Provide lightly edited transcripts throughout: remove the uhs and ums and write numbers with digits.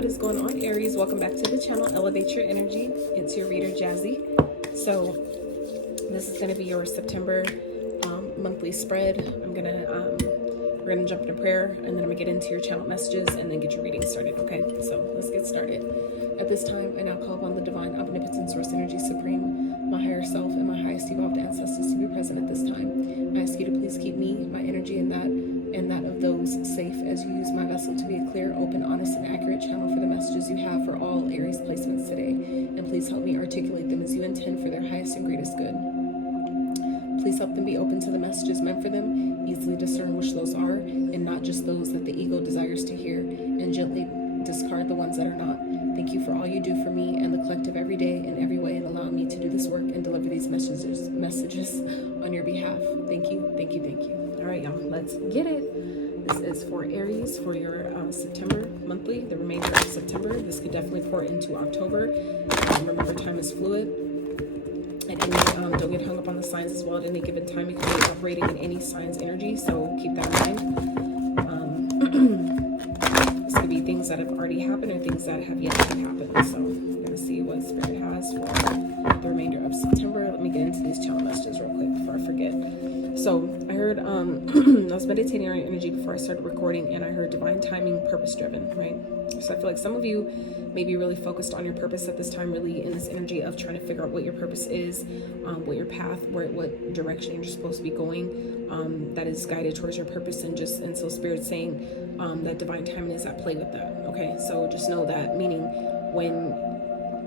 what is going on, Aries? Welcome back to the channel, Elevate Your Energy. It's your reader, Jazi. So this is going to be your September monthly spread. We're gonna jump into prayer, and then I'm gonna get into your channel messages and then get your reading started. Okay, so let's get started. At this time, I now call upon the divine, omnipotent source energy supreme, my higher self, and my highest evolved ancestors to be present at this time. I ask you to please keep me, my energy, and that of those safe as you use my vessel to be a clear, open, honest, and accurate channel for the messages you have for all Aries placements today. And please help me articulate them as you intend for their highest and greatest good. Please help them be open to the messages meant for them, easily discern which those are, and not just those that the ego desires to hear, and gently discard the ones that are not. Thank you for all you do for me and the collective every day in every way, and allowing me to do this work and deliver these messages on your behalf. Thank you, thank you, thank you. All right, y'all, let's get it. This is for Aries for your September monthly, the remainder of September. This could definitely pour into October. Remember, time is fluid. And don't get hung up on the signs as well. At any given time, you can be operating in any sign's energy, so keep that in mind. This could be things that have already happened or things that have yet to happen. So I'm going to see what Spirit has for the remainder of September. Let me get into these channel messages real quick before I forget. So I heard, I was meditating on your energy before I started recording, and I heard divine timing, purpose driven, right? So I feel like some of you may be really focused on your purpose at this time, really in this energy of trying to figure out what your purpose is, what your path, what direction you're supposed to be going, that is guided towards your purpose. And so Spirit's saying that divine timing is at play with that. Okay, so just know that, meaning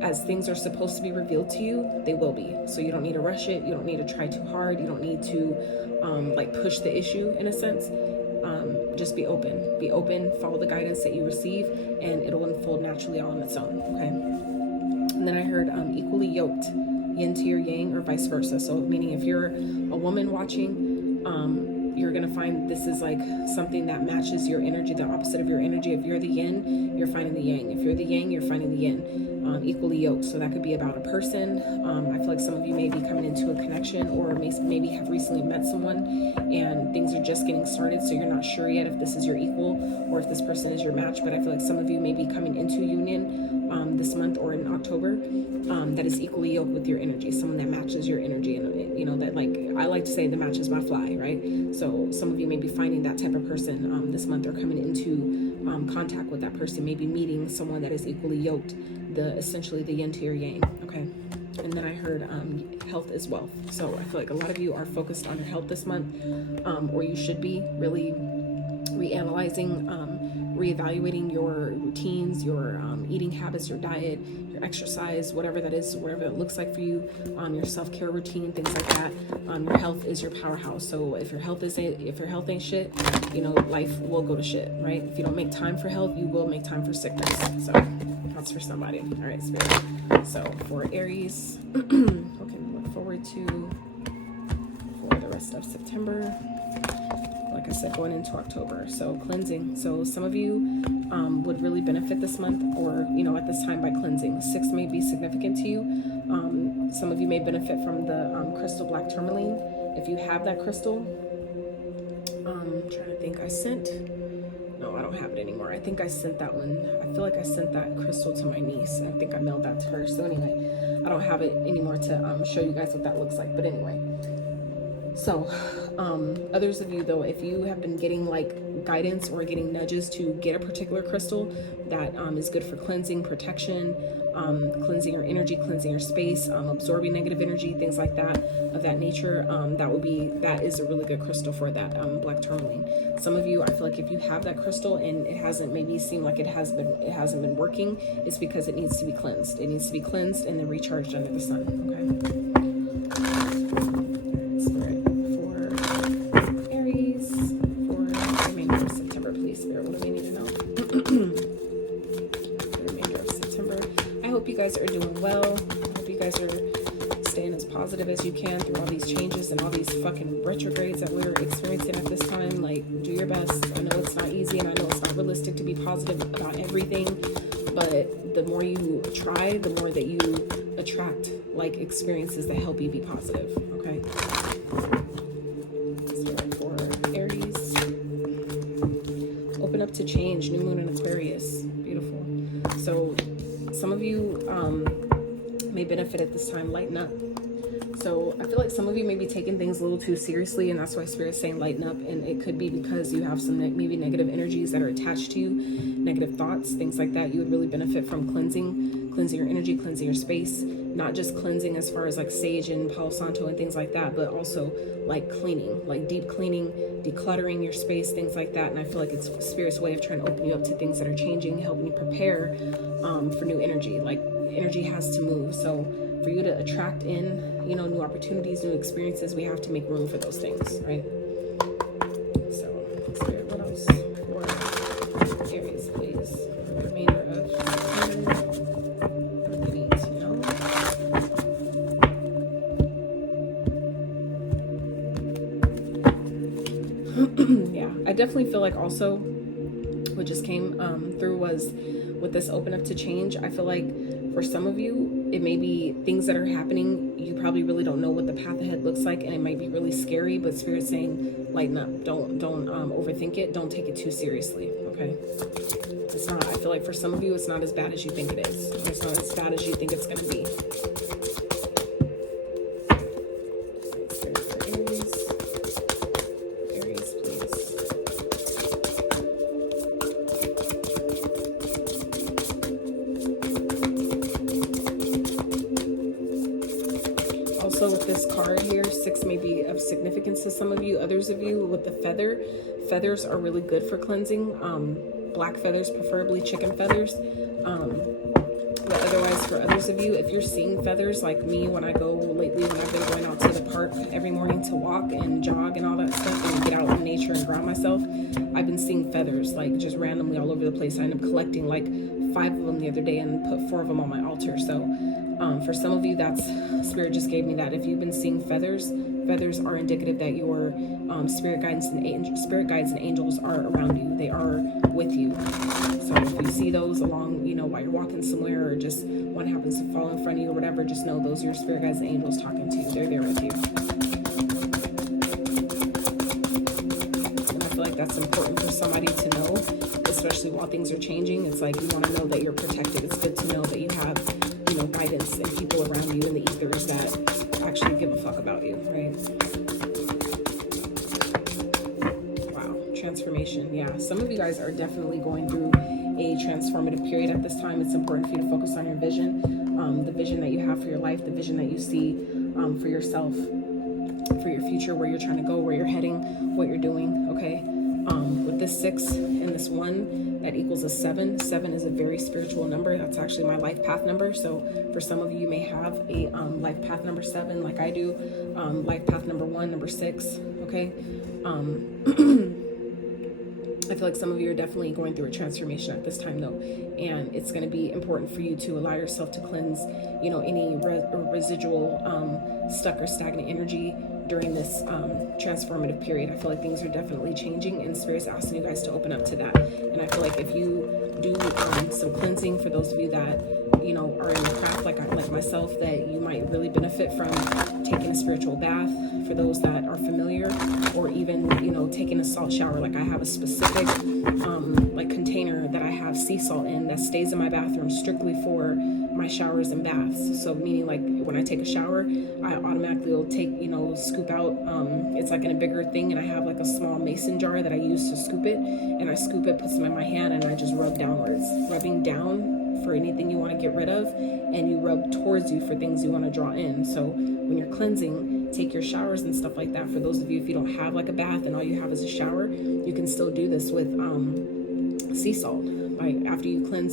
as things are supposed to be revealed to you, they will be. So you don't need to rush it. You don't need to try too hard. You don't need to like push the issue in a sense. Just be open. Be open. Follow the guidance that you receive, and it'll unfold naturally all on its own. Okay. And then I heard equally yoked, yin to your yang, or vice versa. So meaning if you're a woman watching, you're going to find this is like something that matches your energy, the opposite of your energy. If you're the yin, you're finding the yang. If you're the yang, you're finding the yin. Equally yoked. So that could be about a person. I feel like some of you may be coming into a connection, or maybe have recently met someone and things are just getting started. So you're not sure yet if this is your equal or if this person is your match. But I feel like some of you may be coming into union this month or in October that is equally yoked with your energy. Someone that matches your energy. And you know, that, like, I like to say, the match is my fly, right? So some of you may be finding that type of person this month, or coming into contact with that person, maybe meeting someone that is equally yoked, essentially the yin to your yang. Okay. And then I heard health is wealth. So I feel like a lot of you are focused on your health this month, or you should be really reanalyzing, reevaluating your routines, your eating habits, your diet, your exercise, whatever that is, whatever it looks like for you, your self-care routine, things like that. Your health is your powerhouse. So if your health ain't shit, you know, life will go to shit, right? If you don't make time for health, you will make time for sickness. So that's for somebody. All right, Spirit. So for Aries, okay, look forward to for the rest of September. Like I said, going into October. So cleansing. So some of you would really benefit this month, or, you know, at this time, by cleansing. 6 may be significant to you. Some of you may benefit from the crystal black tourmaline. If you have that crystal, I'm trying to think, no, I don't have it anymore. I think I sent that one. I feel like I sent that crystal to my niece. I think I mailed that to her. So anyway, I don't have it anymore to show you guys what that looks like. But anyway, so others of you, though, if you have been getting like guidance or getting nudges to get a particular crystal that is good for cleansing, protection, cleansing your energy, cleansing your space, absorbing negative energy, things like that, of that nature, that is a really good crystal for that black tourmaline. Some of you, I feel like if you have that crystal and it hasn't maybe seemed like it hasn't been working, it's because it needs to be cleansed. It needs to be cleansed and then recharged under the sun. Okay. You guys are doing well. I hope you guys are staying as positive as you can through all these changes and all these fucking retrogrades that we're experiencing at this time. Like, do your best. I know it's not easy, and I know it's not realistic to be positive about everything, but the more you try, the more that you attract like experiences that help you be positive. Okay. So for Aries, open up to change. New moon in Aquarius. beautiful. So some of you may benefit at this time. Lighten up. So I feel like some of you may be taking things a little too seriously, and that's why Spirit's saying lighten up. And it could be because you have some maybe negative energies that are attached to you, negative thoughts, things like that. You would really benefit from cleansing your energy, cleansing your space. Not just cleansing as far as like sage and Palo Santo and things like that, but also like cleaning, like deep cleaning, decluttering your space, things like that. And I feel like it's Spirit's way of trying to open you up to things that are changing, helping you prepare for new energy. Like energy has to move. So for you to attract in, you know, new opportunities, new experiences, we have to make room for those things, right? So, Spirit, what else? For Aries, please. The remainder of what they need to know. Yeah, I definitely feel like also what just came through was with this open up to change. I feel like for some of you, it may be things that are happening. You probably really don't know what the path ahead looks like, and it might be really scary, but Spirit's saying lighten up. Don't overthink it. Don't take it too seriously, okay? It's not, I feel like for some of you, it's not as bad as you think it is. It's not as bad as you think it's going to be. Spirit for Aries. Aries, please. Also with this card here, 6 may be of significance to some of you. Others of you with the feathers are really good for cleansing. Black feathers, preferably chicken feathers. But otherwise for others of you, if you're seeing feathers like me when I go lately, when I've been going out to the park every morning to walk and jog and all that stuff and get out in nature and ground myself, I've been seeing feathers like just randomly all over the place. I ended up collecting like 5 of them the other day and put 4 of them on my altar. So for some of you, that's Spirit just gave me that. If you've been seeing feathers are indicative that your spirit guides and angels are around you. They are with you. So if you see those along, you know, while you're walking somewhere, or just one happens to fall in front of you or whatever, just know those are your spirit guides and angels talking to you. They're there with you. And I feel like that's important for somebody to know, especially while things are changing. It's like you want to know that you're protected. It's good to know that you have, you know, guidance and people around you in the ethers that actually give a fuck about you, right? Wow, transformation. Yeah, some of you guys are definitely going through a transformative period at this time. It's important for you to focus on your vision, the vision that you have for your life, the vision that you see for yourself, for your future, where you're trying to go, where you're heading, what you're doing, okay? With this 6 and this 1, that equals a 7. 7 is a very spiritual number. That's actually my life path number. So for some of you, you may have a life path number 7, like I do, life path number 1, number 6, okay? I feel like some of you are definitely going through a transformation at this time, though, and it's going to be important for you to allow yourself to cleanse, you know, any residual stuck or stagnant energy during this transformative period. I feel like things are definitely changing, and Spirit's asking you guys to open up to that. And I feel like if you do some cleansing, for those of you that, you know, are in the craft like myself, that you might really benefit from taking a spiritual bath. For those that are familiar, or even, you know, taking a salt shower. Like I have a specific like container that I have sea salt in that stays in my bathroom strictly for my showers and baths. So meaning like when I take a shower, I automatically will take, you know, scoop out, it's like in a bigger thing, and I have like a small mason jar that I use to scoop it, and I scoop it, put some in my hand, and I just rub downwards, rubbing down for anything you want to get rid of, and you rub towards you for things you want to draw in. So when you're cleansing, take your showers and stuff like that. For those of you, if you don't have like a bath and all you have is a shower, you can still do this with sea salt. Like after you clean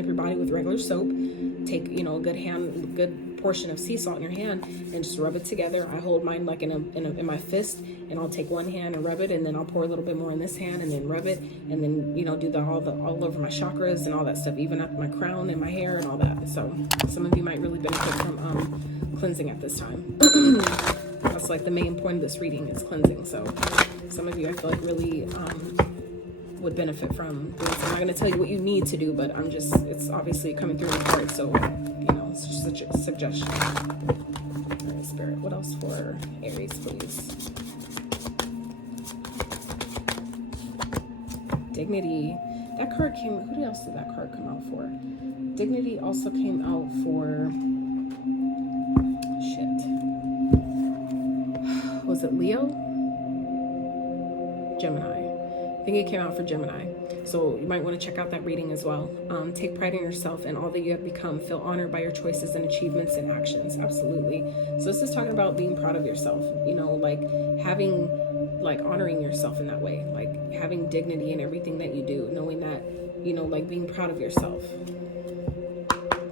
up your body with regular soap, take, you know, a good portion of sea salt in your hand and just rub it together. I hold mine like in my fist, and I'll take one hand and rub it, and then I'll pour a little bit more in this hand and then rub it, and then, you know, do all over my chakras and all that stuff, even up my crown and my hair and all that. So some of you might really benefit from cleansing at this time. That's like the main point of this reading, is cleansing. So some of you, I feel like, really would benefit from doing so. I'm not going to tell you what you need to do, but it's obviously coming through the card, so, you know, it's just such a suggestion. All right, Spirit, what else for Aries, please? Dignity. That card came, who else did that card come out for? Dignity also came out for, shit. Was it Leo? Gemini. I think it came out for Gemini. So you might want to check out that reading as well. Take pride in yourself and all that you have become. Feel honored by your choices and achievements and actions. Absolutely. So this is talking about being proud of yourself, you know, like having, like honoring yourself in that way, like having dignity in everything that you do, knowing that, you know, like being proud of yourself,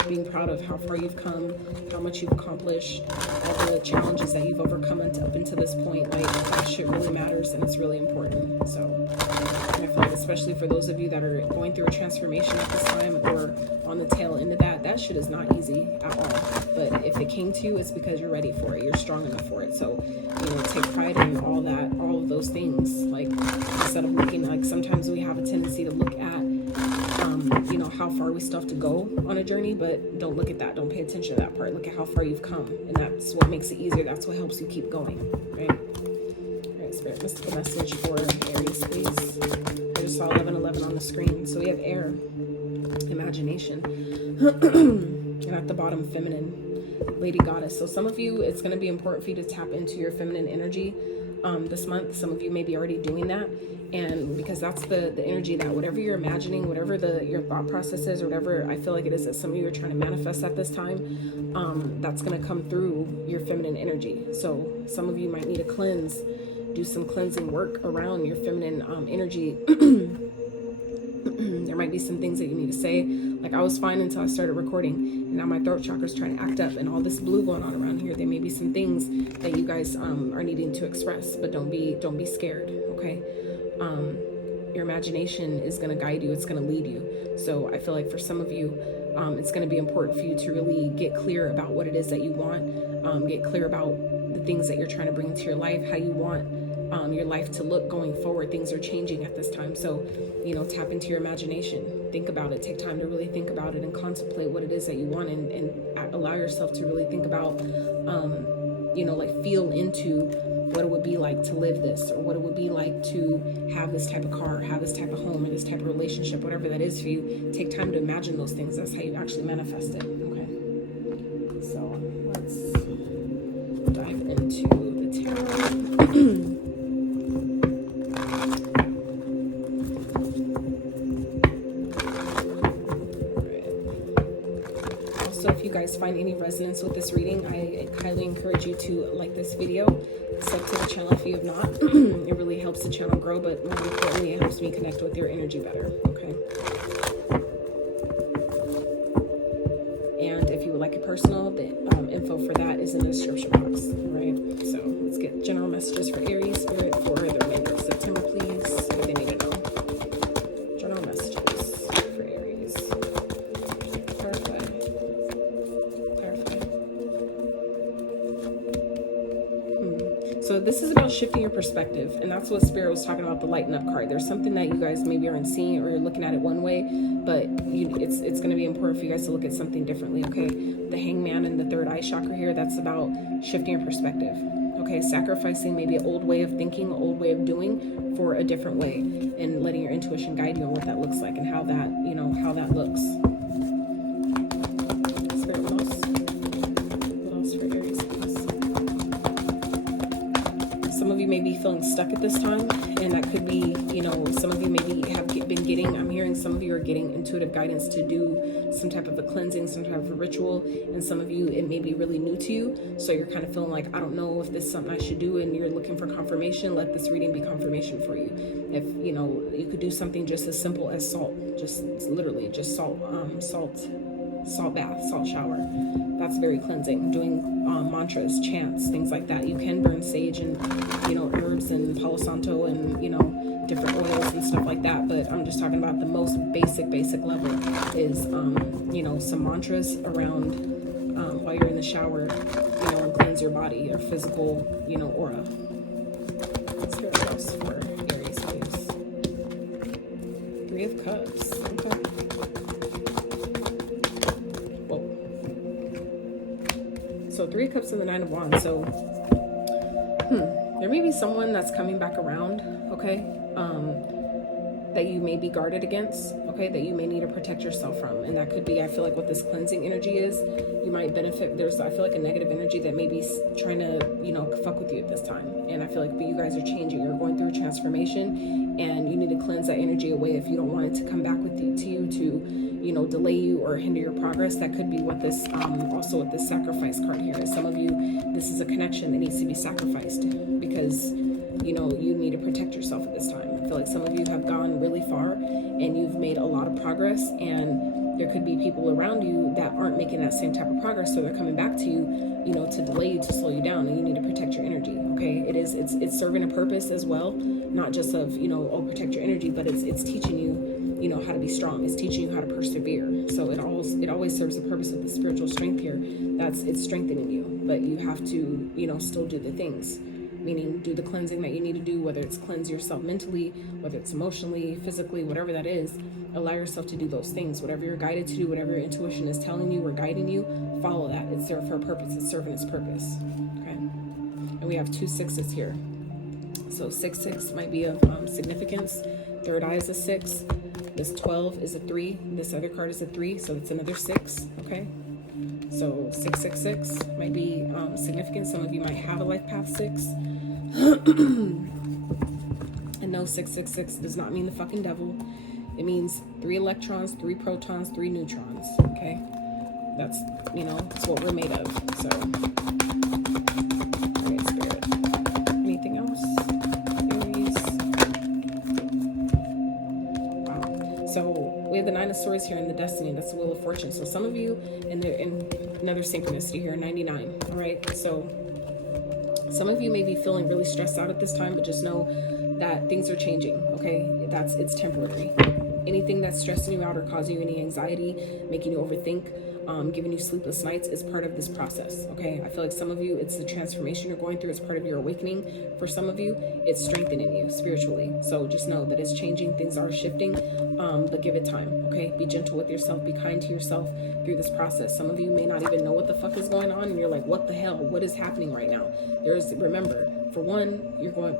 being proud of how far you've come, how much you've accomplished, all the challenges that you've overcome up until this point. Like that shit really matters and it's really important. So I feel like especially for those of you that are going through a transformation at this time or on the tail end of that, that shit is not easy at all. But if it came to you, it's because you're ready for it. You're strong enough for it. So, you know, take pride in all that, all of those things. Like instead of looking, like sometimes we have a tendency to look at, you know, how far we still have to go on a journey, but don't look at that. Don't pay attention to that part. Look at how far you've come. And that's what makes it easier. That's what helps you keep going, right? All right, Spirit, mystical message for Aries, please. I just saw 1111 on the screen. So we have air, imagination, and at the bottom, feminine, Lady Goddess. So some of you, it's going to be important for you to tap into your feminine energy this month. Some of you may be already doing that. And because that's the energy that whatever you're imagining, whatever your thought process is, or whatever I feel like it is that some of you are trying to manifest at this time, that's going to come through your feminine energy. So some of you might need to cleanse, do some cleansing work around your feminine energy. There might be some things that you need to say. Like I was fine until I started recording, and now my throat chakra is trying to act up, and all this blue going on around here. There may be some things that you guys are needing to express, but don't be scared. Okay. Your imagination is going to guide you. It's going to lead you. So I feel like for some of you, it's going to be important for you to really get clear about what it is that you want. Get clear about the things that you're trying to bring into your life, how you want your life to look going forward. Things are changing at this time. So, you know, tap into your imagination. Think about it. Take time to really think about it and contemplate what it is that you want, and allow yourself to really think about, you know, like feel into what it would be like to live this, or what it would be like to have this type of car, have this type of home, or this type of relationship, whatever that is for you. Take time to imagine those things. That's how you actually manifest it. Okay. So let's dive into the tarot. So if you guys find any resonance with this reading, I highly encourage you to like this video, sub to the channel if you have not. It really helps the channel grow, but more importantly, it helps me connect with your energy better, okay? And if you would like it personal, the info for that is in the description box, right? So let's get general messages for Aries, Spirit, for the remainder of September, please. What they need to know. General messages for Aries. Clarify. So this is about shifting your perspective, and that's what Spirit was talking about, the lighten up card. There's something that you guys maybe aren't seeing, or you're looking at it one way, but it's going to be important for you guys to look at something differently, okay? The Hangman and the third eye chakra here, that's about shifting your perspective, okay? Sacrificing maybe an old way of thinking, an old way of doing for a different way, and letting your intuition guide you on what that looks like and how that, you know, how that looks. Spirit, what else? What else for Aries, please? Some of you may be feeling stuck at this time, and that could be, you know, some of you maybe have been getting, I'm hearing some of you are getting intuitive guidance to do some type of a cleansing, some type of a ritual, and some of you, it may be really new to you, so you're kind of feeling like, I don't know if this is something I should do, and you're looking for confirmation. Let this reading be confirmation for you. If, you know, you could do something just as simple as salt, just literally just salt bath, salt shower. That's very cleansing. Doing mantras, chants, things like that. You can burn sage and, you know, herbs and Palo Santo and, you know, different oils and stuff like that. But I'm just talking about the most basic level is, you know, some mantras around while you're in the shower, you know, and cleanse your body, your physical, you know, aura. Let's hear what else for Aries, please. 3 of Cups. Okay. So 3 of Cups and the 9 of Wands. So there may be someone that's coming back around, okay? that you may be guarded against, okay, that you may need to protect yourself from. And that could be, I feel like what this cleansing energy is, you might benefit. There's, I feel like, a negative energy that may be trying to, you know, fuck with you at this time. And I feel like, but you guys are changing. You're going through a transformation, and you need to cleanse that energy away if you don't want it to come back with you to, you know, delay you or hinder your progress. That could be what this, also with this sacrifice card here is. Some of you, this is a connection that needs to be sacrificed because, you know, you need to protect yourself at this time. I feel like some of you have gone really far and you've made a lot of progress, and there could be people around you that aren't making that same type of progress, so they're coming back to you, you know, to delay you, to slow you down, and you need to protect your energy, okay? It's serving a purpose as well, not just of, you know, oh, protect your energy, but it's teaching you, you know, how to be strong. It's teaching you how to persevere. So it always serves the purpose of the spiritual strength here. It's strengthening you, but you have to, you know, still do the things. Meaning do the cleansing that you need to do, whether it's cleanse yourself mentally, whether it's emotionally, physically, whatever that is. Allow yourself to do those things. Whatever you're guided to do, whatever your intuition is telling you or guiding you, follow that. It's there for a purpose. It's serving its purpose. Okay. And we have 2 6s here. So 6 might be of significance. Third eye is a 6. This 12 is a 3. This other card is a 3, so it's another 6. Okay. So 666 might be significant. Some of you might have a life path 6. And no, 666 does not mean the fucking devil. It means 3 electrons, 3 protons, 3 neutrons. Okay, that's, you know, it's what we're made of. So, okay, Spirit. Anything else? Aries. Wow. So we have the 9 of Swords here in the Destiny. That's the Wheel of Fortune. So some of you, and another synchronicity here, 99. All right, so some of you may be feeling really stressed out at this time, but just know that things are changing, okay? It's temporary. Anything that's stressing you out or causing you any anxiety, making you overthink, giving you sleepless nights is part of this process, okay? I feel like some of you, it's the transformation you're going through. It's part of your awakening. For some of you, it's strengthening you spiritually. So just know that it's changing. Things are shifting, but give it time, okay? Be gentle with yourself. Be kind to yourself through this process. Some of you may not even know what the fuck is going on, and you're like, what the hell? What is happening right now? Remember, for one,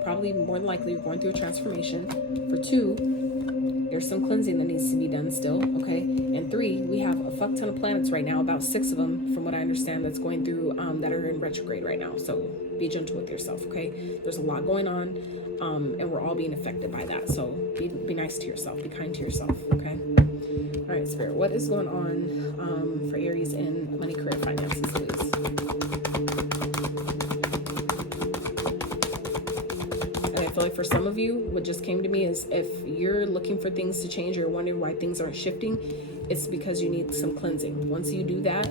probably more than likely, you're going through a transformation. For 2, there's some cleansing that needs to be done still, okay? And 3, we have a fuck ton of planets right now, about 6 of them, from what I understand, that's going through, that are in retrograde right now. So be gentle with yourself, okay? There's a lot going on, and we're all being affected by that. So be nice to yourself, be kind to yourself, okay? All right, Spirit, what is going on for Aries in money, career, finances, please? I feel like for some of you, what just came to me is if you're looking for things to change or wondering why things aren't shifting, it's because you need some cleansing. Once you do that,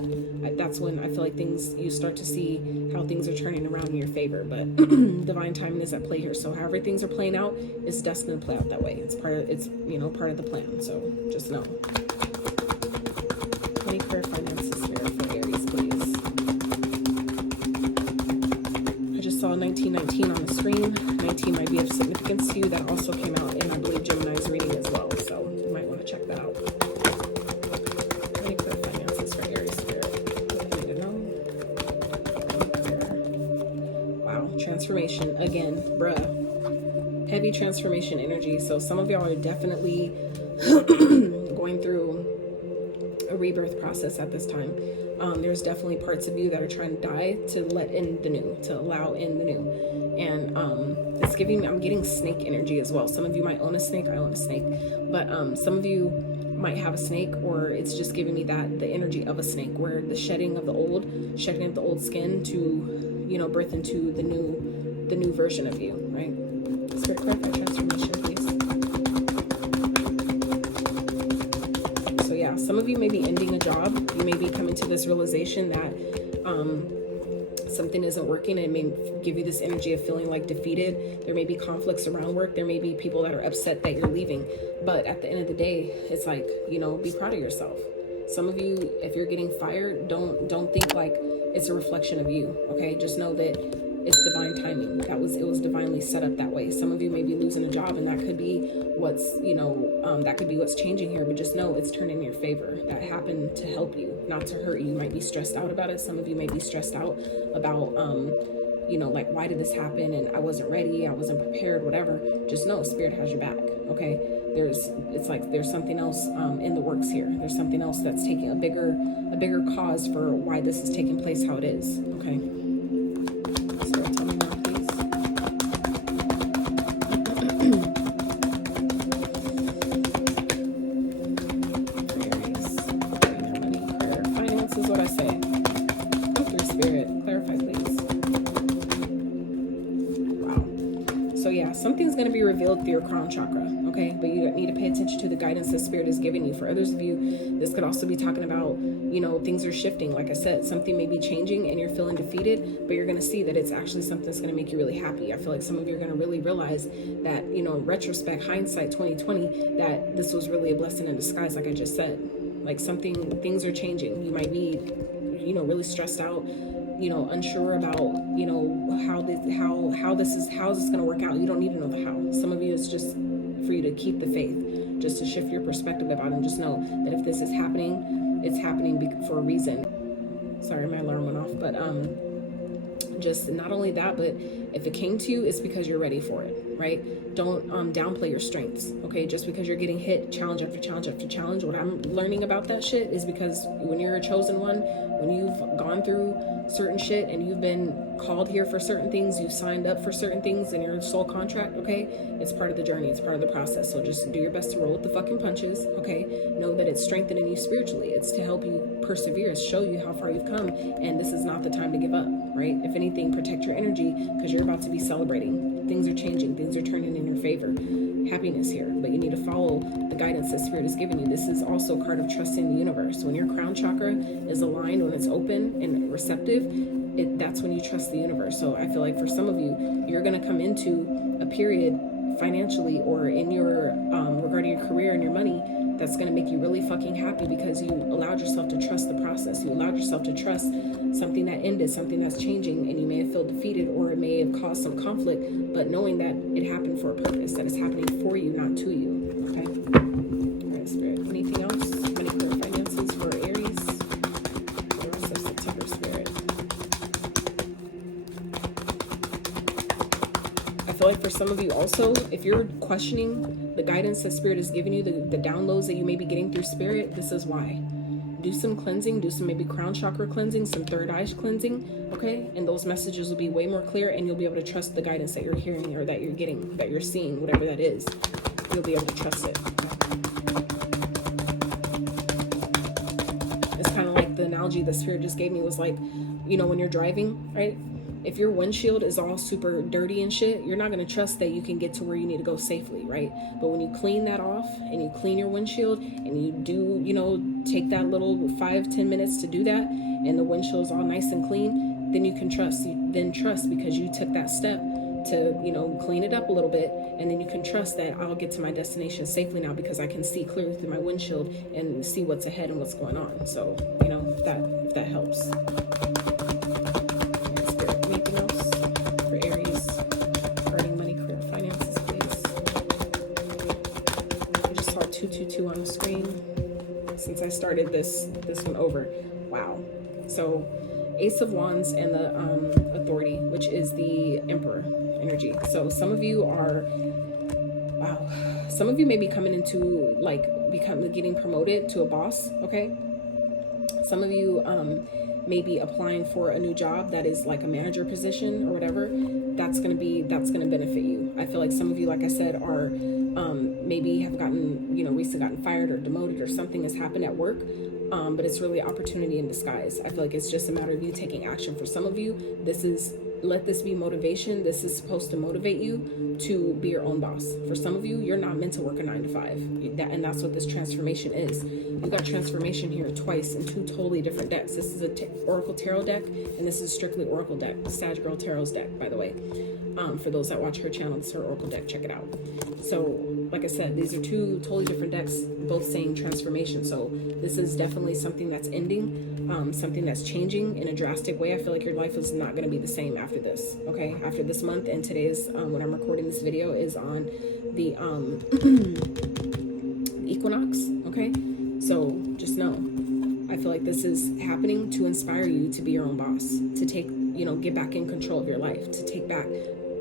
that's when I feel like you start to see how things are turning around in your favor. But divine timing is at play here. So however things are playing out, it's destined to play out that way. It's part of the plan. So just know. Money, career, finances here for Aries, please. I just saw 1919 on the screen. 19 might be of significance to you. That also came out in, I believe, Gemini's reading as well. So you might want to check that out. Money, career, finances for Aries Spirit. What do you need to know? Wow, transformation again, bruh. Heavy transformation energy. So some of y'all are definitely going through a rebirth process at this time. There's definitely parts of you that are trying to die to let in the new, to allow in the new. And I'm getting snake energy as well. Some of you might own a snake. I own a snake. But some of you might have a snake, or it's just giving me the energy of a snake, where the shedding of the old skin to, you know, birth into the new version of you, right? Spirit, clarify transformation, please. So yeah, some of you may be ending a job. You may be coming to this realization that something isn't working, and it may give you this energy of feeling like defeated. There may be conflicts around work. There may be people that are upset that you're leaving. But at the end of the day, it's like, you know, be proud of yourself. Some of you, if you're getting fired, don't think like it's a reflection of you, okay? Just know that it's divine timing. It was divinely set up that way. Some of you may be losing a job, and that could be what's changing here, but just know it's turning in your favor. That happened to help you, not to hurt you. You might be stressed out about it. Some of you may be stressed out about, you know, like, why did this happen? And I wasn't ready. I wasn't prepared, whatever. Just know Spirit has your back, okay? it's like there's something else in the works here. There's something else that's taking a bigger cause for why this is taking place how it is. Okay. So tell me more, please. For Aries, their money, prayer, finances, what I say. Go through spirit. Clarify, please. Wow. So yeah, something's going to be revealed through your crown chakra. Okay, but you need to pay attention to the guidance that spirit is giving you. For others of you, this could also be talking about, you know, things are shifting. Like I said, something may be changing and you're feeling defeated, but you're going to see that it's actually something that's going to make you really happy. I feel like some of you are going to really realize that, you know, in retrospect, hindsight 2020, that this was really a blessing in disguise. Like I just said, like things are changing. You might be, you know, really stressed out, you know, unsure about, you know, how this is going to work out. You don't need to know the how. Some of you, it's just for you to keep the faith, just to shift your perspective about it, and just know that if this is happening, it's happening for a reason. Sorry, my alarm went off, but just not only that, but if it came to you, it's because you're ready for it, right? Don't downplay your strengths, okay? Just because you're getting hit challenge after challenge after challenge, what I'm learning about that shit is because when you're a chosen one, when you've gone through certain shit and you've been called here for certain things, you've signed up for certain things in your soul contract, okay? It's part of the journey, it's part of the process. So just do your best to roll with the fucking punches, okay? Know that it's strengthening you spiritually. It's to help you persevere, it's show you how far you've come, and this is not the time to give up, right? If anything, protect your energy because you're about to be celebrating. Things are changing, things are turning in your favor. Happiness here, but you need to follow the guidance that spirit is giving you. This is also a card of trusting the universe. When your crown chakra is aligned, when it's open and receptive, that's when you trust the universe. So I feel like for some of you, you're going to come into a period financially or in your regarding your career and your money that's going to make you really fucking happy because you allowed yourself to trust the process. You allowed yourself to trust something that ended, something that's changing, and you may have felt defeated or it may have caused some conflict, but knowing that it happened for a purpose, that it's happening for you, not to you. Okay? All right, spirit. Anything else? Money, clear, finances for Aries? The rest of September, spirit. I feel like for some of you also, if you're questioning the guidance that spirit is giving you, the downloads that you may be getting through spirit, this is why. Do some cleansing, do some maybe crown chakra cleansing, some third eye cleansing, okay? And those messages will be way more clear and you'll be able to trust the guidance that you're hearing or that you're getting, that you're seeing, whatever that is. You'll be able to trust it. It's kind of like the analogy the spirit just gave me was like, you know, when you're driving, right? If your windshield is all super dirty and shit, you're not going to trust that you can get to where you need to go safely, right? But when you clean that off and you clean your windshield and you do, you know, take that little 5-10 minutes to do that and the windshield is all nice and clean, then you can trust. You then trust because you took that step to, you know, clean it up a little bit, and then you can trust that I'll get to my destination safely now because I can see clearly through my windshield and see what's ahead and what's going on. So, you know, if that helps. On the screen since I started this one over. Wow. So Ace of Wands and the Authority, which is the Emperor energy. So some of you are, wow, some of you may be coming into like getting promoted to a boss, okay? Some of you may be applying for a new job that is like a manager position or whatever. That's gonna benefit you. I feel like some of you, like I said, are maybe have gotten, you know, recently gotten fired or demoted or something has happened at work, but it's really opportunity in disguise. I feel like it's just a matter of you taking action. For some of you, let this be motivation. This is supposed to motivate you to be your own boss. For some of you, you're not meant to work a 9-to-5, and that's what this transformation is. You got transformation here twice in two totally different decks. This is a Oracle Tarot deck, and this is strictly Oracle deck. Sag Girl Tarot's deck, by the way. For those that watch her channel, it's her Oracle deck. Check it out. So, like I said, these are two totally different decks, both saying transformation. So this is definitely something that's ending, something that's changing in a drastic way. I feel like your life is not going to be the same after this, okay? After this month, and today's, when I'm recording this video, is on the equinox, okay? So just know, I feel like this is happening to inspire you to be your own boss, to take, you know, get back in control of your life, to take back,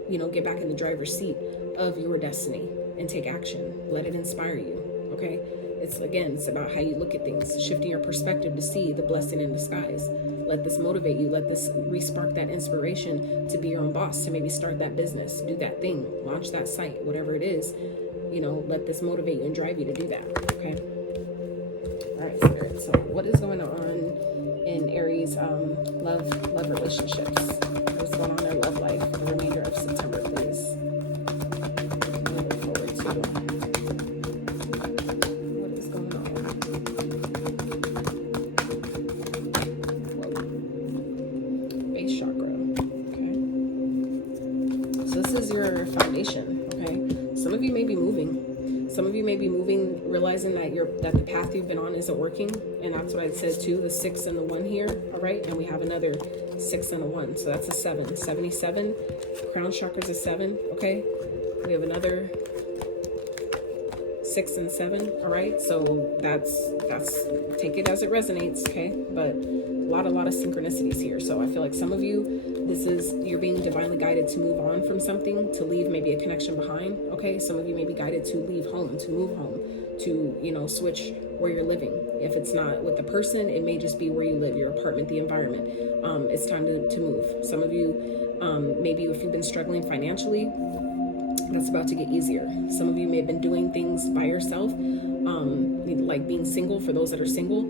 you know, get back in the driver's seat of your destiny, and take action. Let it inspire you, okay? It's about how you look at things, shifting your perspective to see the blessing in disguise. Let this motivate you. Let this re-spark that inspiration to be your own boss, to maybe start that business, do that thing, launch that site, whatever it is. You know, let this motivate you and drive you to do that, okay? All right, Spirit. So what is going on in Aries love relationships? What's going on in their love life for the remainder of September, please? Looking forward to. Okay, some of you may be moving. Some of you may be moving, realizing that the path you've been on isn't working, and that's what I said too. The 6 and the 1 here, all right, and we have another 6 and a 1, so that's a 7. 77. Crown chakra's a 7. Okay, we have another 6 and 7. All right, so that's take it as it resonates. Okay, but a lot of synchronicities here. So I feel like some of you, you're being divinely guided to move on from something, to leave maybe a connection behind. Okay, some of you may be guided to leave home, to move home, to, you know, switch where you're living. If it's not with the person, it may just be where you live, your apartment, the environment. It's time to move. Some of you, maybe if you've been struggling financially, that's about to get easier. Some of you may have been doing things by yourself, like being single. For those that are single,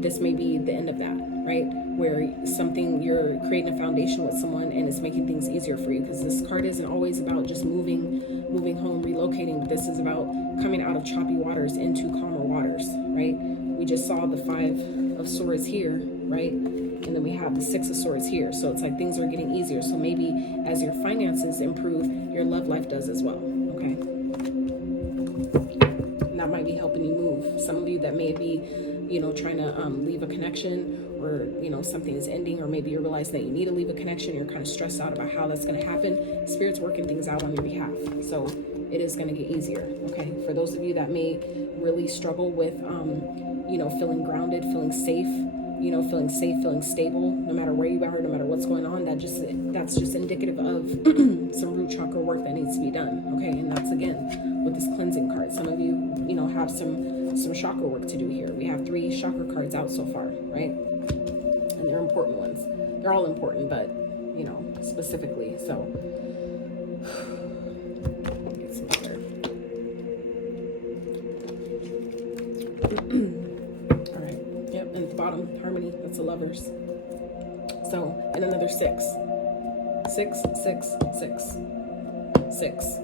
this may be the end of that, right? Where you're creating a foundation with someone and it's making things easier for you, because this card isn't always about just moving home, relocating, but this is about coming out of choppy waters into calmer waters, right? We just saw the 5 of Swords here, right? And then we have the 6 of Swords here. So it's like things are getting easier. So maybe as your finances improve, your love life does as well, okay? And that might be helping you move. Some of you that may be, you know, trying to leave a connection, or, you know, something is ending, or maybe you're realizing that you need to leave a connection, you're kind of stressed out about how that's going to happen. Spirit's working things out on your behalf. So it is going to get easier, okay? For those of you that may really struggle with, you know, feeling grounded, feeling safe, you know, feeling safe, feeling stable, no matter where you are, no matter what's going on, that's just indicative of some root chakra work that needs to be done, okay? And that's, again, with this cleansing card. Some of you, you know, have some chakra work to do here. We have 3 chakra cards out so far, right? And they're important ones. They're all important, but, you know, specifically. So, get some water. All right. Yep. And at the bottom, harmony. That's the Lovers. So, and another 6. 6, 6, 6, 6.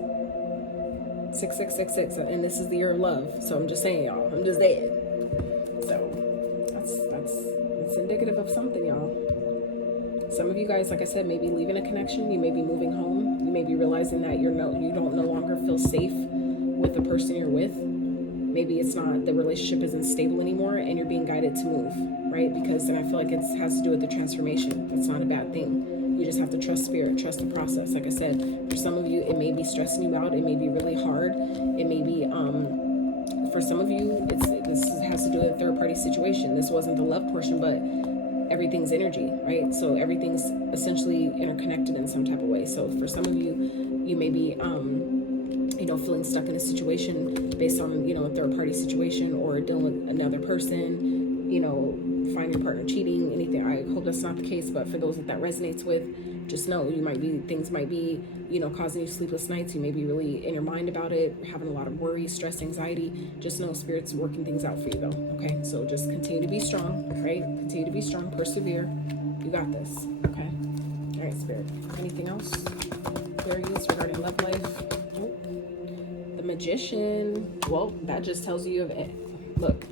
6, 6, 6, 6, and this is the year of love. So I'm just saying, y'all. I'm just saying. So it's indicative of something, y'all. Some of you guys, like I said, may be leaving a connection. You may be moving home. You may be realizing that you don't no longer feel safe with the person you're with. Maybe it's not, the relationship isn't stable anymore, and you're being guided to move, right? Because I feel like it has to do with the transformation. It's not a bad thing. You just have to trust spirit, trust the process. Like I said, for some of you, it may be stressing you out. It may be really hard. It may be, for some of you, this has to do with a third-party situation. This wasn't the love portion, but everything's energy, right? So everything's essentially interconnected in some type of way. So for some of you, you may be, you know, feeling stuck in a situation based on, you know, a third-party situation, or dealing with another person, you know, find your partner cheating, anything. I hope that's not the case, but for those that resonates with, just know things might be, you know, causing you sleepless nights. You may be really in your mind about it, having a lot of worry, stress, anxiety. Just know Spirit's working things out for you, though, okay? So just continue to be strong, right? Continue to be strong, persevere. You got this, okay? All right, Spirit. Anything else? Aquarius regarding love life? The Magician. Well, that just tells you of it. Look.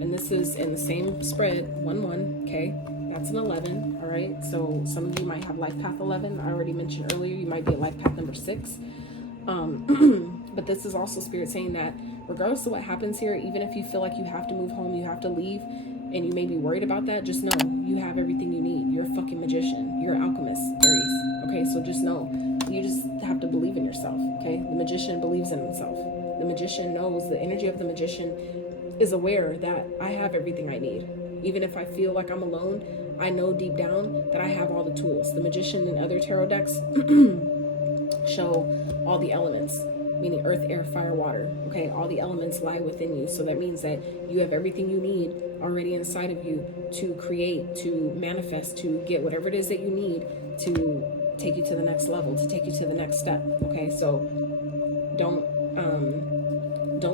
And this is in the same spread, 1-1, okay? That's an 11, all right? So some of you might have life path 11. I already mentioned earlier, you might be at life path number 6. But this is also Spirit saying that regardless of what happens here, even if you feel like you have to move home, you have to leave, and you may be worried about that, just know you have everything you need. You're a fucking magician. You're an alchemist, Aries, okay? So just know, you just have to believe in yourself, okay? The magician believes in himself. The magician knows, the energy of the magician is aware that I have everything I need. Even if I feel like I'm alone, I know deep down that I have all the tools. The Magician and other tarot decks show all the elements. meaning earth, air, fire, water. Okay, all the elements lie within you. So that means that you have everything you need already inside of you to create, to manifest, to get whatever it is that you need to take you to the next level, to take you to the next step. Okay, so don't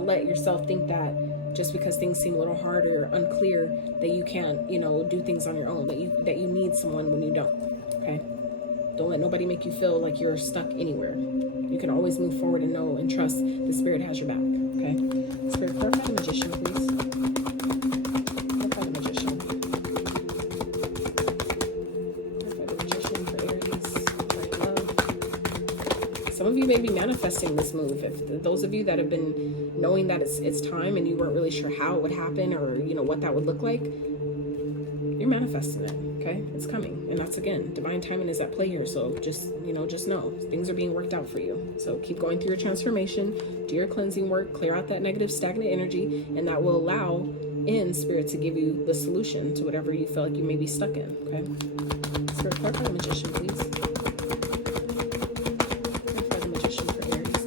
let yourself think that just because things seem a little hard or unclear that you can't, you know, do things on your own, that you need someone when you don't. Okay, don't let nobody make you feel like you're stuck anywhere. You can always move forward and know and trust the Spirit has your back. Okay, Spirit, clarify the Magician, please. Clarify the Magician. Clarify the Magician for Aries. Right, love. Some of you may be manifesting this move. If those of you that have been knowing that it's time and you weren't really sure how it would happen or, you know, what that would look like, you're manifesting it. Okay, it's coming, and that's, again, divine timing is at play here. So just, you know, just know things are being worked out for you. So keep going through your transformation, do your cleansing work, clear out that negative stagnant energy, and that will allow in Spirit to give you the solution to whatever you feel like you may be stuck in. Okay, Spirit, clarify the Magician, please. Clarify the Magician for Aries,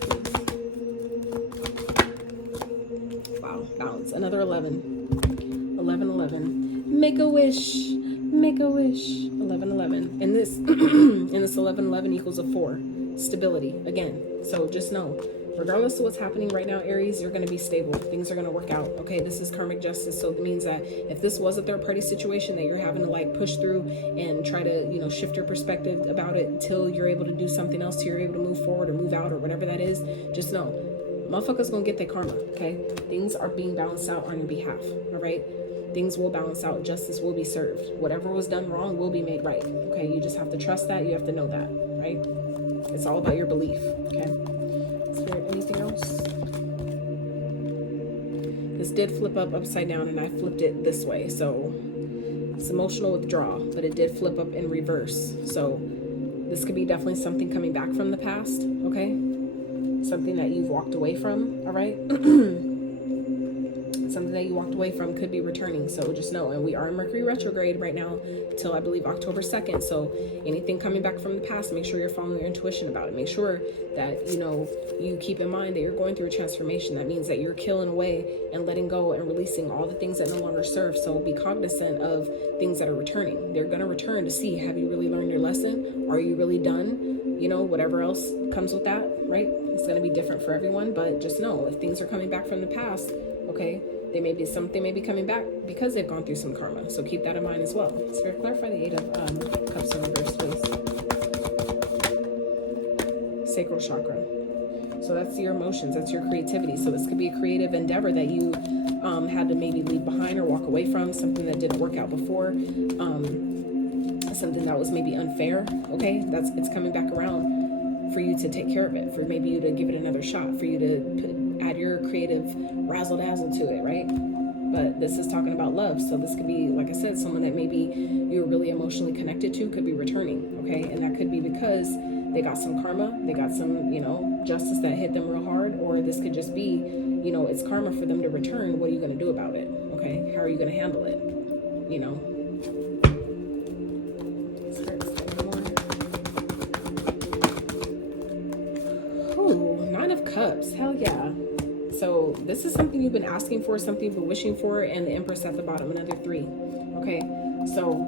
please. Wow, balance. Another 11. 11. Make a wish. Make a wish. 11. And this and this 11 equals a 4. Stability again. So just know, regardless of what's happening right now, Aries, you're going to be stable. Things are going to work out. Okay, this is karmic justice. So it means that if this was a third party situation that you're having to like push through and try to, you know, shift your perspective about it until you're able to do something else, till you're able to move forward or move out or whatever that is, just know, motherfuckers gonna get their karma. Okay, things are being balanced out on your behalf. All right, things will balance out. Justice will be served. Whatever was done wrong will be made right. Okay, you just have to trust that. You have to know that, right? It's all about your belief. Okay, Spirit, anything else? This did flip up upside down and I flipped it this way, so it's emotional withdrawal, but it did flip up in reverse. So this could be definitely something coming back from the past. Okay, something that you've walked away from. All right. Something that you walked away from could be returning. So just know, and we are in Mercury retrograde right now till I believe October 2nd. So anything coming back from the past, make sure you're following your intuition about it. Make sure that, you know, you keep in mind that you're going through a transformation. That means that you're killing away and letting go and releasing all the things that no longer serve. So be cognizant of things that are returning. They're going to return to see, have you really learned your lesson? Are you really done? You know, whatever else comes with that, right? It's going to be different for everyone, but just know, if things are coming back from the past, okay, they may be coming back because they've gone through some karma. So keep that in mind as well. Spirit, clarify the 8 of Cups in reverse, please. Sacral chakra. So that's your emotions, that's your creativity. So this could be a creative endeavor that you had to maybe leave behind or walk away from, something that didn't work out before, something that was maybe unfair. Okay, it's coming back around for you to take care of it, for maybe you to give it another shot, for you to add your creative razzle dazzle to it, right? But this is talking about love. So this could be, like I said, someone that maybe you're really emotionally connected to could be returning. Okay, and that could be because they got some karma, they got some, you know, justice that hit them real hard, or this could just be, you know, it's karma for them to return. What are you going to do about it? Okay, how are you going to handle it? You know. Ooh, 9 of Cups. Hell yeah. So this is something you've been asking for, something you've been wishing for, and the Empress at the bottom, another 3. Okay, so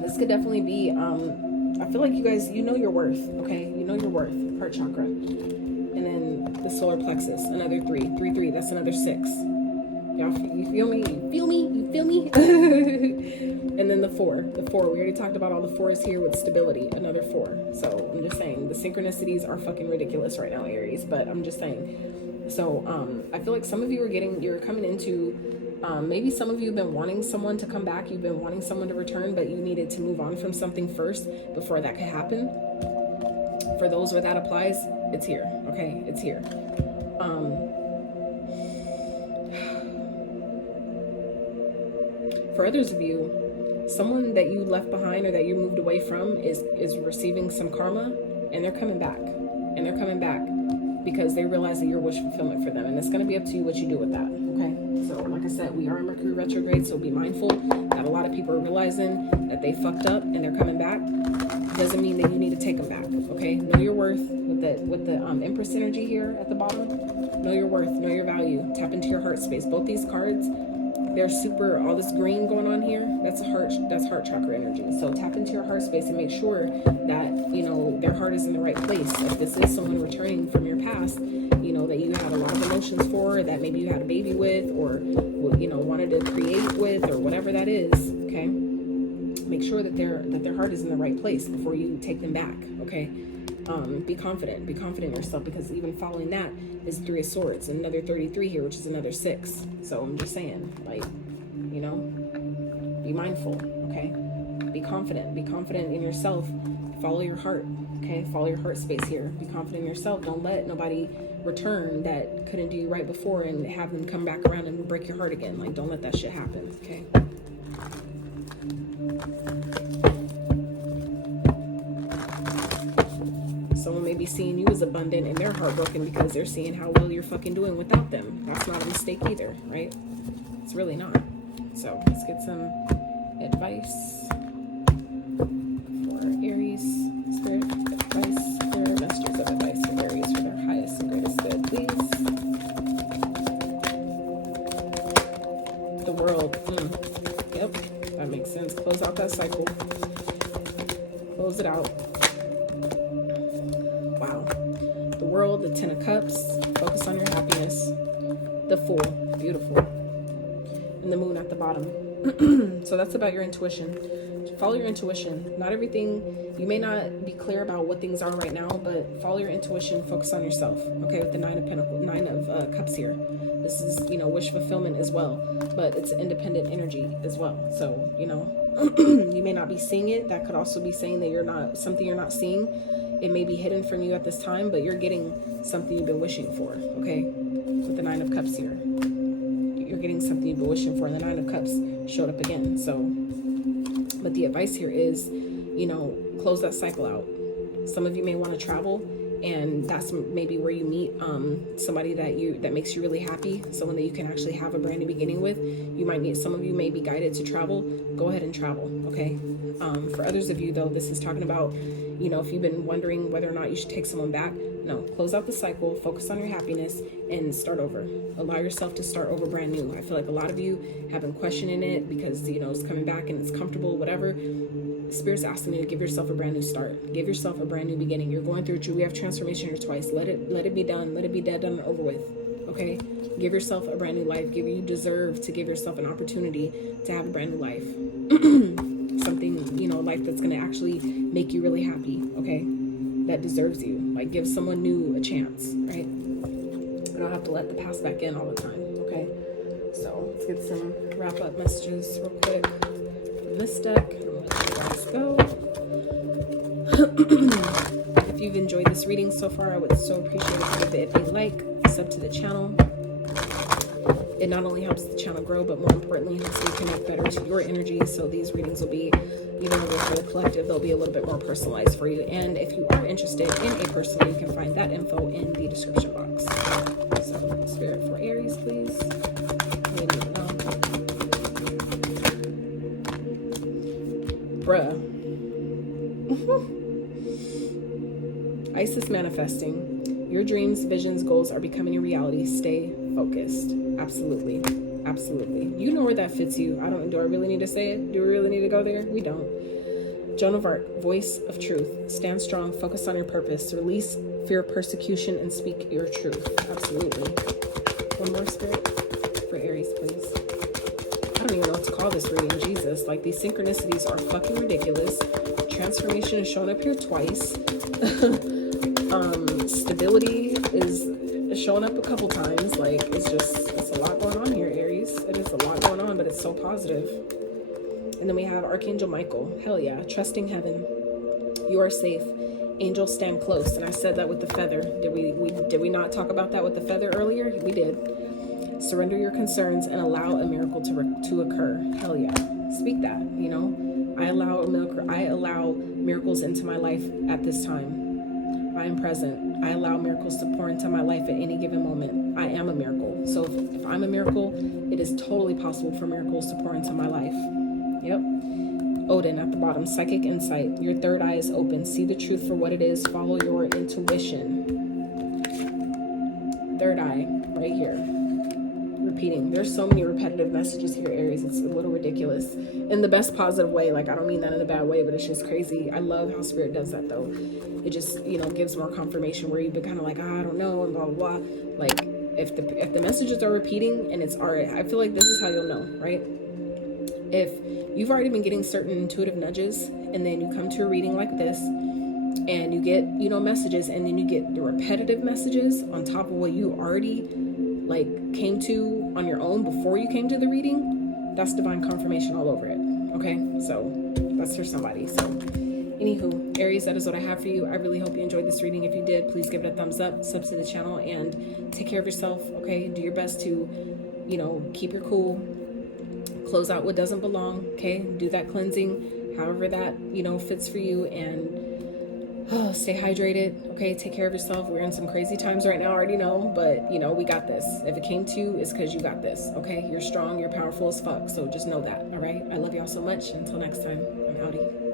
this could definitely be, I feel like you guys, you know your worth, okay? You know your worth, heart chakra. And then the solar plexus, another 3. 3, that's another 6. Y'all, you feel me? You feel me? You feel me? And then the 4. The 4, we already talked about all the 4s here with stability, another 4. So I'm just saying, the synchronicities are fucking ridiculous right now, Aries, but I'm just saying. So I feel like some of you are you're coming into, maybe some of you have been wanting someone to come back, you've been wanting someone to return, but you needed to move on from something first before that could happen. For those where that applies, it's here, okay? It's here. For others of you, someone that you left behind or that you moved away from is receiving some karma, and they're coming back. And they're coming back because they realize that you're wish fulfillment for them. And it's going to be up to you what you do with that, okay? So like I said, we are in Mercury retrograde, so be mindful that a lot of people are realizing that they fucked up and they're coming back. Doesn't mean that you need to take them back, okay? Know your worth. with the Empress energy here at the bottom. Know your worth, know your value, tap into your heart space. Both these cards, they're super, all this green going on here, that's heart chakra energy. So tap into your heart space and make sure that, you know, their heart is in the right place. If this is someone returning from your past, you know, that you had a lot of emotions for, that maybe you had a baby with, or, you know, wanted to create with, or whatever that is, okay? Make sure that their heart is in the right place before you take them back, okay? Be confident in yourself, because even following that is 3 of Swords, and another 33 here, which is another 6. So I'm just saying, like, you know, be mindful, okay? Be confident in yourself. Follow your heart, okay? Follow your heart space here. Be confident in yourself. Don't let nobody return that couldn't do you right before and have them come back around and break your heart again. Like, don't let that shit happen, okay? Someone may be seeing you as abundant and they're heartbroken because they're seeing how well you're fucking doing without them. That's not a mistake either, right? It's really not. So let's get some advice for Aries. Spirit advice for messages of advice for Aries for their highest and greatest good, please. The World. Yep, that makes sense. Close out that cycle. Close it out. World, the 10 of Cups, focus on your happiness, the Fool, beautiful, and the Moon at the bottom. So that's about your intuition. Follow your intuition. Not everything, you may not be clear about what things are right now, but follow your intuition, focus on yourself, okay? With the 9 of Cups here, this is, you know, wish fulfillment as well, but it's an independent energy as well. So, you know, you may not be seeing it. That could also be saying that you're not, something you're not seeing. It may be hidden from you at this time, but you're getting something you've been wishing for, okay? With the 9 of Cups here. You're getting something you've been wishing for, and the 9 of Cups showed up again. So, but the advice here is, you know, close that cycle out. Some of you may want to travel, and that's maybe where you meet somebody that makes you really happy, someone that you can actually have a brand new beginning with. You might need, some of you may be guided to travel. Go ahead and travel, okay? For others of you, though, this is talking about, you know, if you've been wondering whether or not you should take someone back, no, close out the cycle, focus on your happiness, and start over. Allow yourself to start over brand new. I feel like a lot of you have been questioning it because, you know, it's coming back and it's comfortable, whatever. Spirit's asking you to give yourself a brand new start. Give yourself a brand new beginning. You're going through, we have transformation here twice. Let it be done. Let it be dead, done, and over with. Okay? Give yourself a brand new life. You deserve to give yourself an opportunity to have a brand new life. Something, you know, life that's going to actually make you really happy, okay? That deserves you. Like, give someone new a chance, right? I don't have to let the past back in all the time, okay? So let's get some wrap up messages real quick from this deck. I'm gonna let you guys go. If you've enjoyed this reading so far, I would so appreciate it if you give it a like, sub to the channel. It not only helps the channel grow, but more importantly, helps you connect better to your energy. So these readings will be, even though they're for the collective, they'll be a little bit more personalized for you. And if you are interested in a personal, you can find that info in the description box. So, Spirit for Aries, please. Bruh. Isis manifesting. Your dreams, visions, goals are becoming a reality. Stay focused. Absolutely. Absolutely. You know where that fits you. Do I really need to say it? Do we really need to go there? We don't. Joan of Arc, voice of truth. Stand strong, focus on your purpose. Release fear of persecution and speak your truth. Absolutely. One more, Spirit for Aries, please. I don't even know what to call this reading. Jesus. Like, these synchronicities are fucking ridiculous. Transformation is showing up here twice. Stability is showing up a couple times. Like, it's a lot going on here, Aries. It is a lot going on, but it's so positive. And then we have Archangel Michael. Hell yeah. Trusting heaven. You are safe. Angels stand close. And I said that with the feather. Did we not talk about that with the feather earlier? We did. Surrender your concerns and allow a miracle to occur. Hell yeah. Speak that, you know. I allow miracles into my life at this time. I am present. I allow miracles to pour into my life at any given moment. I am a miracle. So if I'm a miracle, it is totally possible for miracles to pour into my life. Yep. Odin at the bottom, psychic insight. Your third eye is open. See the truth for what it is. Follow your intuition. Third eye, right here. Repeating. There's so many repetitive messages here, Aries. It's a little ridiculous. In the best positive way. Like, I don't mean that in a bad way, but it's just crazy. I love how Spirit does that, though. It just, you know, gives more confirmation where you've been kind of like, I don't know, and blah, blah, blah. Like, if the messages are repeating and it's alright, I feel like this is how you'll know, right? If you've already been getting certain intuitive nudges, and then you come to a reading like this, and you get, you know, messages, and then you get the repetitive messages on top of what you already, like, came to on your own before you came to the reading, that's divine confirmation all over it, okay? So, that's for somebody. So, anywho, Aries, that is what I have for you. I really hope you enjoyed this reading. If you did, please give it a thumbs up, sub to the channel, and take care of yourself, okay? Do your best to, you know, keep your cool, close out what doesn't belong, okay? Do that cleansing, however that, you know, fits for you, and stay hydrated, okay? Take care of yourself. We're in some crazy times right now, I already know, but, you know, we got this. If it came to you, it's because you got this, okay? You're strong, you're powerful as fuck, so just know that, all right? I love y'all so much. Until next time, I'm outie.